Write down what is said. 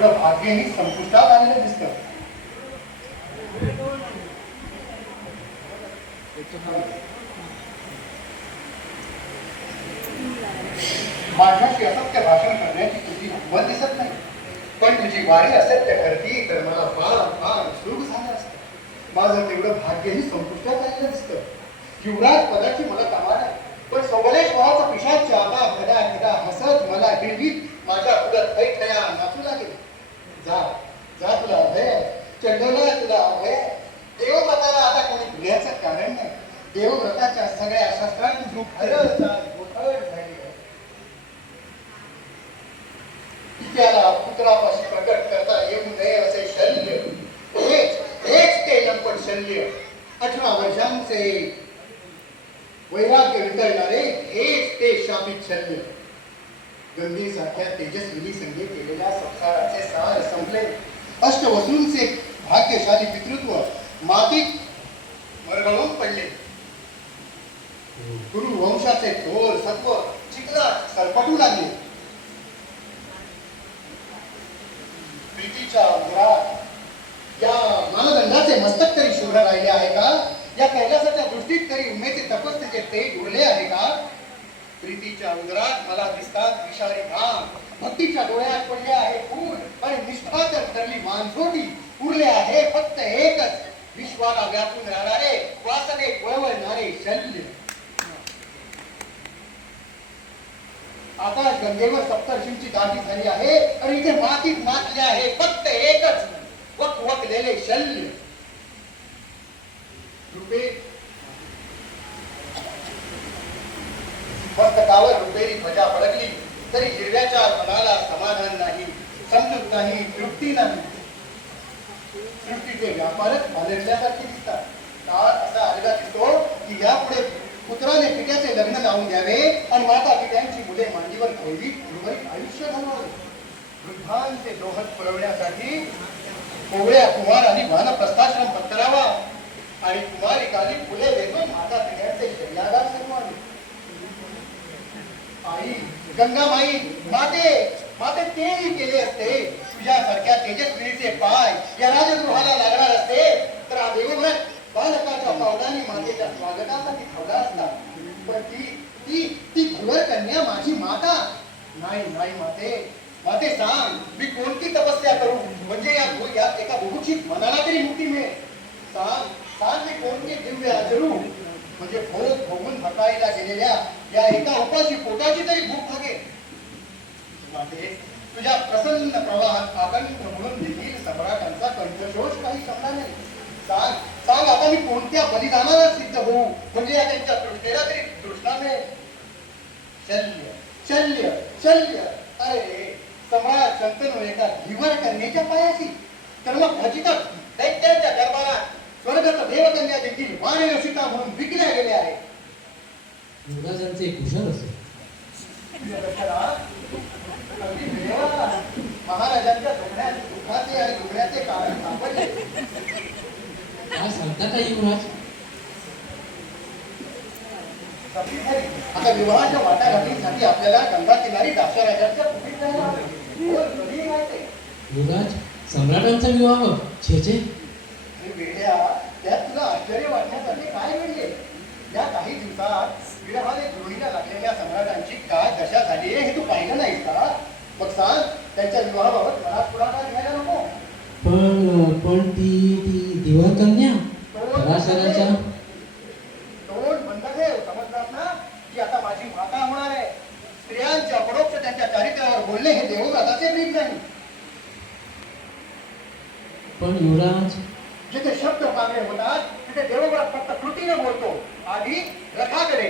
तेवढं भाग्यही संपुष्टात आलेलं दिसतं. माझ्याशी असत्य भाषण करण्याची तुझी हिंमत दिसत नाही, पण तुझी वाणी असत्य ठरती तर मला फार फार सुख झालं असतं. माझं तेवढं भाग्यही संपुष्टात आलेलं दिसतं. युवराज पदाची मला तमा नाही, पण सबलेश्वराचा पिशाच आता खदा खदा हसत मला हिरवीत माझ्या पुढं थैथया नाचू लागेल. जा जा, तुला अभय, चंडोला तुला अभय. देवव्रताला आता कोणी भुल्याचं कारण नाही. देवव्रताच्या सगळ्या शस्त्रांची झोप खरंच गोठळ झाली आहे. त्याला पुत्रापाशी प्रकट करता येऊ नये असे शल्य, हेच ते लंपट शल्य. 18 वर्षांचे वैराग्य वितळणारे हेच ते शापित शल्य. गंगेसारख्या तेजस्विनी संगे केलेल्या संसाराचे सार संपले. अष्टवसूंचे भाग्यशाली पितृत्व मातीत मरगळून पडले. गुरु वंशाचे थोर सत्व चिखलात सरपटू लागले. प्रीतीच्या उरात या मानदंडाचे मस्तक तरी शोध राहिले आहे का? या कैलासाच्या दृष्टीत तरी उमेचे तपस्येचे तेज उरले आहे का? प्रीतीच्या उदरात मला दिसतात विषारी घाम, भक्तीच्या डोळ्यात पडले आहे फूल, आणि निष्ठा तर ठरली मानसोटी. उरले आहे फक्त एकच, विश्वाला व्यापून राहणारे वासने वळवळणारे शल्य. आता गंगेवर सप्तर्षींची दाढी झाली आहे आणि इथे मातीत मातले आहे फक्त एकच वकवकलेले शल्य. रुपे मस्तकावर रुपेरी ध्वजा फडकली तरी हिरव्याच्या मनाला समाधान नाही, समजूत नाही, तृप्ती नाही. सृष्टीचे व्यापारच पालटल्यासारखे दिसतात. काळ असा आलेला दिसतो की यापुढे पुत्राने पित्याचे लग्न लावून द्यावे आणि माता पित्यांची मुले मांडीवर ठेवी उर्वरित आयुष्य घालवावे. वृद्धांचे दोहत पुरवण्यासाठी कोवळ्या कुमारांनी वानप्रस्थाश्रम पत्करावा आणि कुमारिकांनी फुले वेचून माता पित्यांचे शर्यागार सजवावे. आई गंगामाई, माते तेही केले असते. तुझ्यासारख्या तेजस्विनीचे पाय या राजगृहाला लागणार असते तर हा देवव्रत बालकाच्या पावलांनी मातेच्या स्वागतासाठी धावला असता. पण ती धुवर कन्या माझी माता नाही. नाही माते सांग, मी कोणती तपस्या करू म्हणजे या एका बुभुक्षित मनाला तरी मुक्ती मिळेल? सांग मी कोणती दिव्य आचरू म्हणजे भोग भोगून भटायला गेलेल्या या एका उपाशी पोटाची तरी भूक भागेल. माते, तुझ्या प्रसन्न प्रवाहात आकंठ म्हणून देखील सम्राटांचा कंठशोष काही संपला नाही. सांग आता मी कोणत्या बलिदानाला सिद्ध होऊ म्हणजे या त्यांच्या तृष्णेला तरी तृष्णा मिळेल? शल्य शल्य अरे सम्राट शंतनू एका धीवर कन्येच्या पायाशी, तर मग खचितच दैत्यांच्या दरबारात स्वर्गाचा देवकन्या देखील वानरसिता म्हणून विकल्या गेल्या आहेत. युवराजांचे कुशल असे. महाराजांच्या दुःखाचे आणि दुखण्याचे कारण सापडले. काय सांगता का युवराज? आता विवाहाच्या वाटाघाटींसाठी आपल्याला गंगा किनारी दाक्षराजांच्या कुटीत जायला हवे. युवराज, सम्राटांचा विवाह छे वेड्या, त्यात तुला आश्चर्य वाटण्यासाठी काय घडले? या काही दिवसात विरहाने गृहिणीला लागलेल्या सम्राटांची काय दशा झाली हे तू पाहिलं नाहीस का? मग सांग, त्यांच्या विवाहाबाबत मला पुढाकार घ्यायला नको? पण ती दिवा कन्या पराशराच्या तोंड बंद ठेव. समजलास ना की आता माझी माता होणार आहे. स्त्रियांच्या परोक्ष त्यांच्या चारित्र्यावर बोलणे हे देवव्रताचे ब्रीद नाही. पण युवराज, जिथे शब्द कामे होतात तिथे देवव्रत फक्त कृतीने बोलतो. आधी रथाकडे